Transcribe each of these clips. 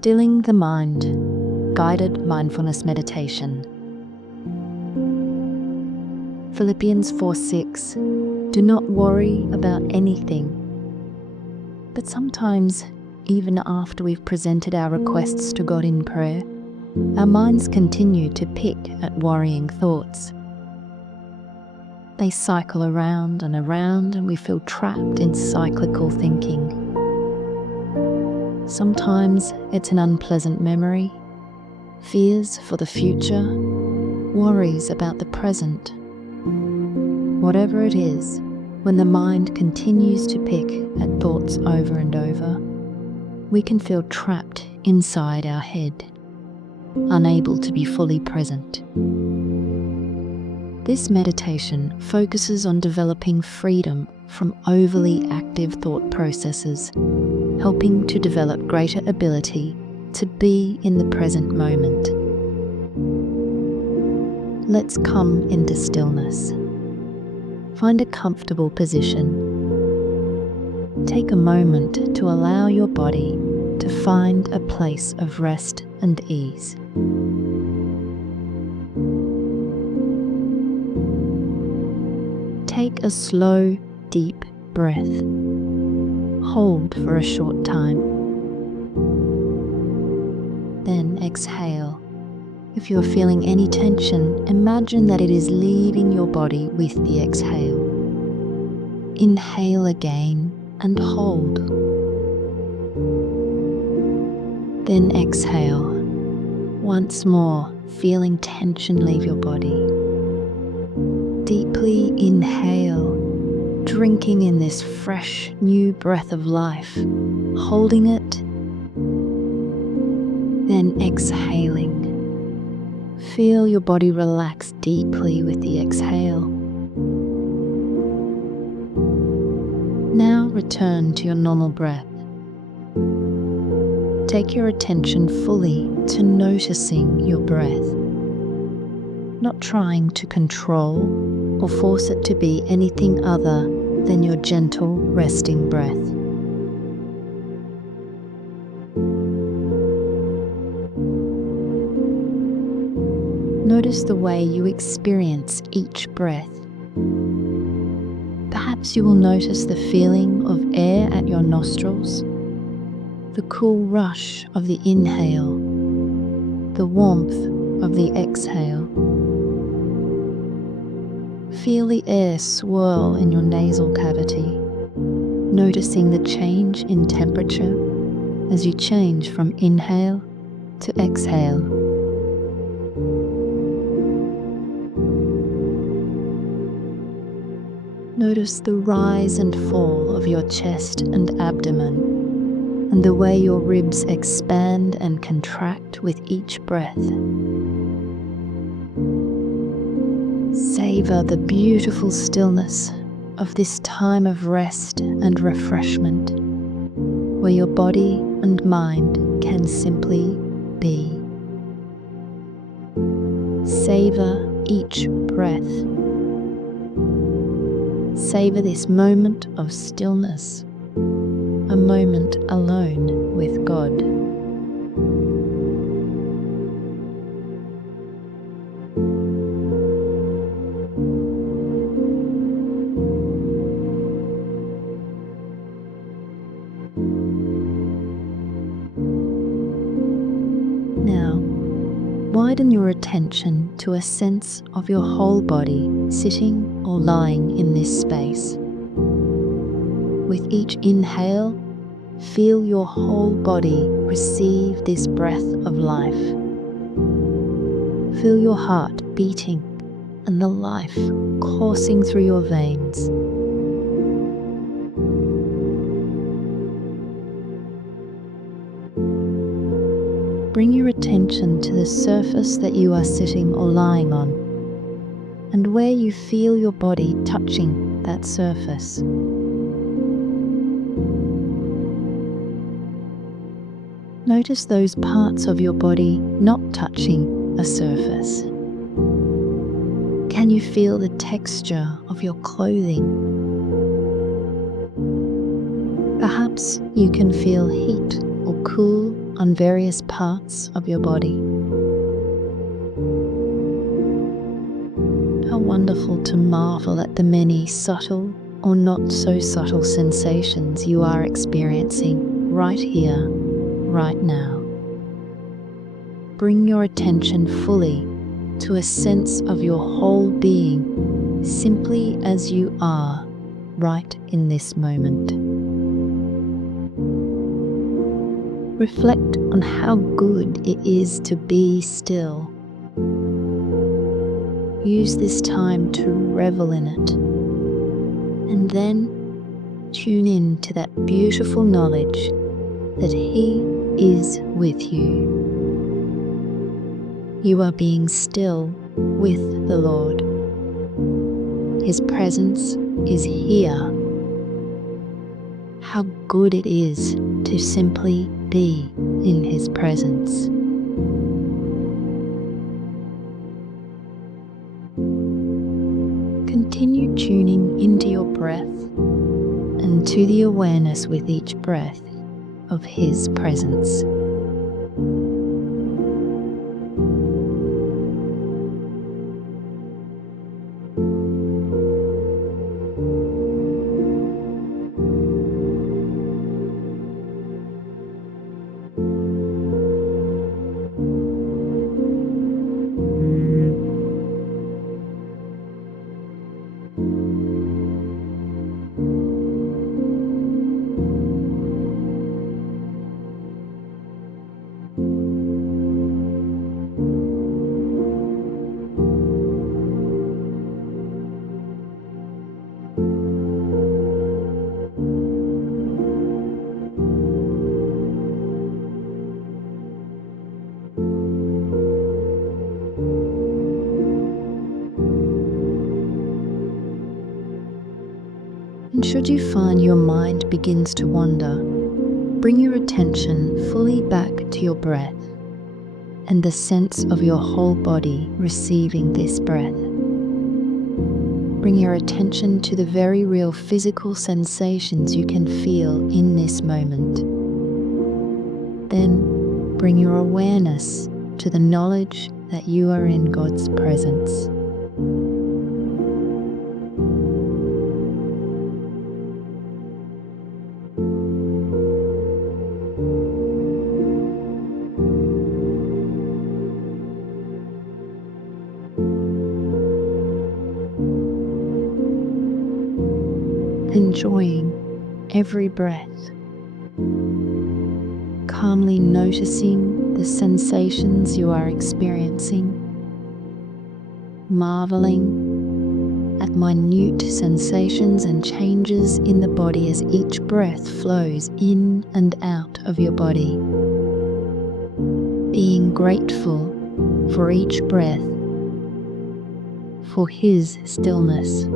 Stilling the Mind, Guided Mindfulness Meditation. Philippians 4:6. Do not worry about anything. But sometimes, even after we've presented our requests to God in prayer, our minds continue to pick at worrying thoughts. They cycle around and we feel trapped in cyclical thinking. Sometimes it's an unpleasant memory, fears for the future, worries about the present. Whatever it is, when the mind continues to pick at thoughts over and over, we can feel trapped inside our head, unable to be fully present. This meditation focuses on developing freedom from overly active thought processes, helping to develop greater ability to be in the present moment. Let's come into stillness. Find a comfortable position. Take a moment to allow your body to find a place of rest and ease. Take a slow, deep breath. Hold for a short time. Then exhale. If you're feeling any tension, imagine that it is leaving your body with the exhale. Inhale again and hold. Then exhale. Once more, feeling tension leave your body. Deeply inhale, drinking in this fresh, new breath of life, holding it, then exhaling. Feel your body relax deeply with the exhale. Now return to your normal breath. Take your attention fully to noticing your breath, not trying to control or force it to be anything other than your gentle, resting breath. Notice the way you experience each breath. Perhaps you will notice the feeling of air at your nostrils, the cool rush of the inhale, the warmth of the exhale. Feel the air swirl in your nasal cavity, noticing the change in temperature as you change from inhale to exhale. Notice the rise and fall of your chest and abdomen, and the way your ribs expand and contract with each breath. Savor the beautiful stillness of this time of rest and refreshment, where your body and mind can simply be. Savor each breath. Savor this moment of stillness, a moment alone with God. Now, widen your attention to a sense of your whole body sitting or lying in this space. With each inhale, feel your whole body receive this breath of life. Feel your heart beating and the life coursing through your veins. Bring your attention to the surface that you are sitting or lying on, and where you feel your body touching that surface. Notice those parts of your body not touching a surface. Can you feel the texture of your clothing? Perhaps you can feel heat or cool on various parts of your body. How wonderful to marvel at the many subtle or not so subtle sensations you are experiencing right here, right now. Bring your attention fully to a sense of your whole being, simply as you are right in this moment. Reflect on how good it is to be still. Use this time to revel in it, and then tune in to that beautiful knowledge that He is with you. You are being still with the Lord. His presence is here. How good it is to simply be in His presence. Continue tuning into your breath and to the awareness with each breath of His presence. And should you find your mind begins to wander, bring your attention fully back to your breath and the sense of your whole body receiving this breath. Bring your attention to the very real physical sensations you can feel in this moment. Then bring your awareness to the knowledge that you are in God's presence. Enjoying every breath, calmly noticing the sensations you are experiencing, marveling at minute sensations and changes in the body as each breath flows in and out of your body, being grateful for each breath, for His stillness.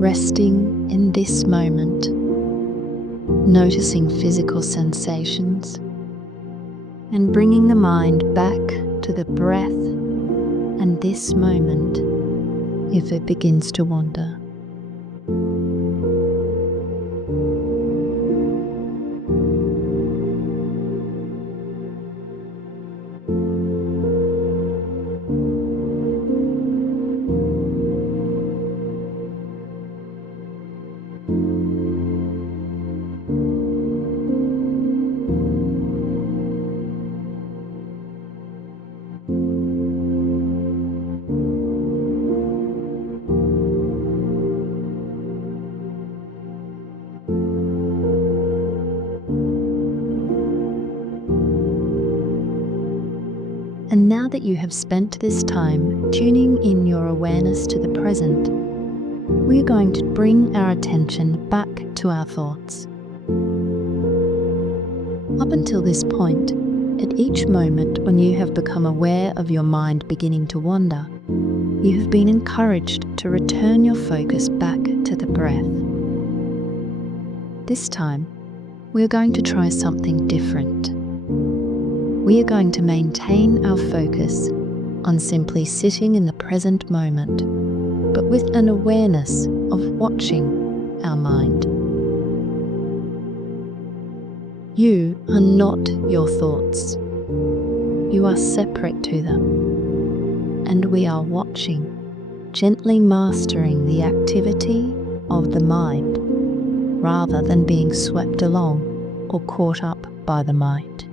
Resting in this moment, noticing physical sensations, and bringing the mind back to the breath and this moment if it begins to wander. And now that you have spent this time tuning in your awareness to the present, we're going to bring our attention back to our thoughts. Up until this point, at each moment when you have become aware of your mind beginning to wander, you have been encouraged to return your focus back to the breath. This time, we are going to try something different. We are going to maintain our focus on simply sitting in the present moment, but with an awareness of watching our mind. You are not your thoughts. You are separate to them, and we are watching, gently mastering the activity of the mind, rather than being swept along or caught up by the mind.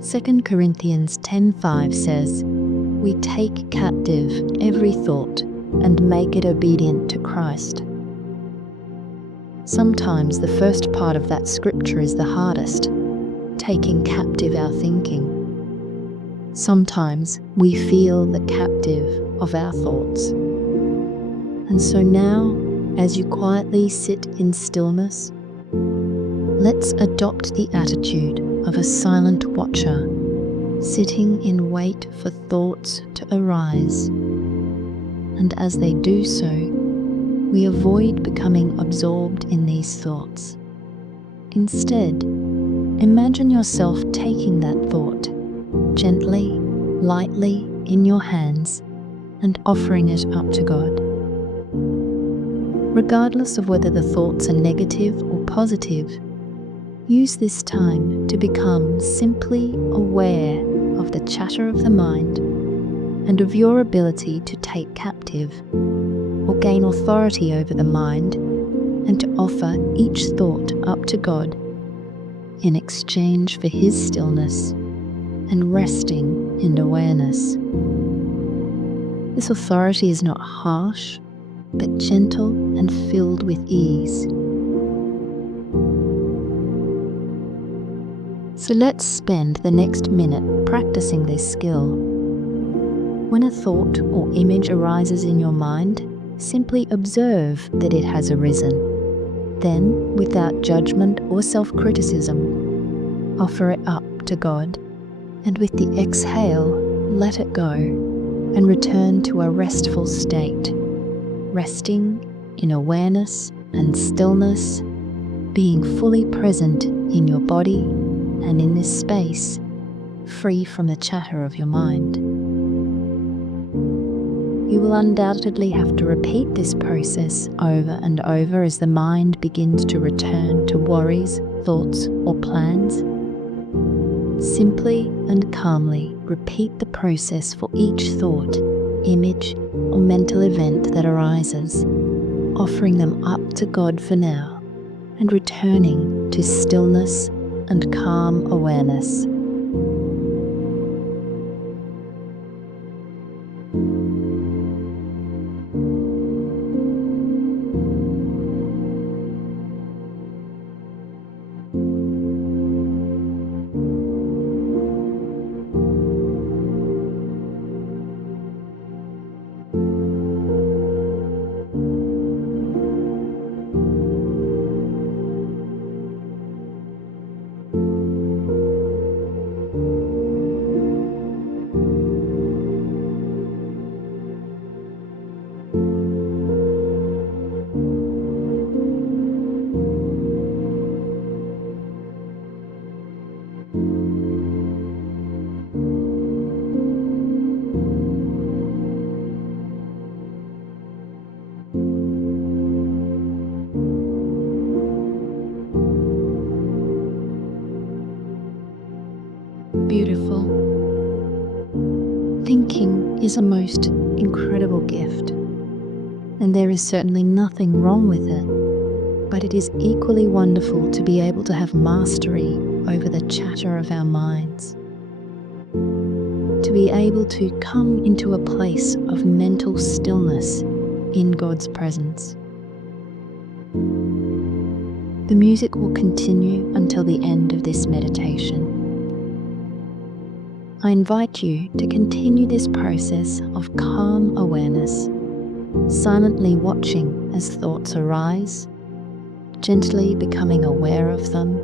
Second Corinthians 10:5 says, "We take captive every thought and make it obedient to Christ." Sometimes the first part of that scripture is the hardest, taking captive our thinking. Sometimes we feel the captive of our thoughts. And so now, as you quietly sit in stillness, let's adopt the attitude of a silent watcher, sitting in wait for thoughts to arise. And as they do so, we avoid becoming absorbed in these thoughts. Instead, imagine yourself taking that thought gently, lightly in your hands and offering it up to God. Regardless of whether the thoughts are negative or positive, use this time to become simply aware of the chatter of the mind and of your ability to take captive or gain authority over the mind and to offer each thought up to God in exchange for His stillness and resting in awareness. This authority is not harsh, but gentle and filled with ease. So let's spend the next minute practicing this skill. When a thought or image arises in your mind, simply observe that it has arisen. Then, without judgment or self-criticism, offer it up to God, and with the exhale, let it go and return to a restful state, resting in awareness and stillness, being fully present in your body and in this space, free from the chatter of your mind. You will undoubtedly have to repeat this process over and over as the mind begins to return to worries, thoughts, or plans. Simply and calmly repeat the process for each thought, image, or mental event that arises, offering them up to God for now and returning to stillness and calm awareness. Beautiful. Thinking is a most incredible gift, and there is certainly nothing wrong with it, but it is equally wonderful to be able to have mastery over the chatter of our minds, to be able to come into a place of mental stillness in God's presence. The music will continue until the end of this meditation. I invite you to continue this process of calm awareness, silently watching as thoughts arise, gently becoming aware of them,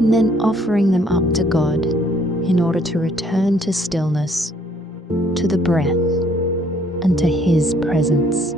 and then offering them up to God in order to return to stillness, to the breath, and to His presence.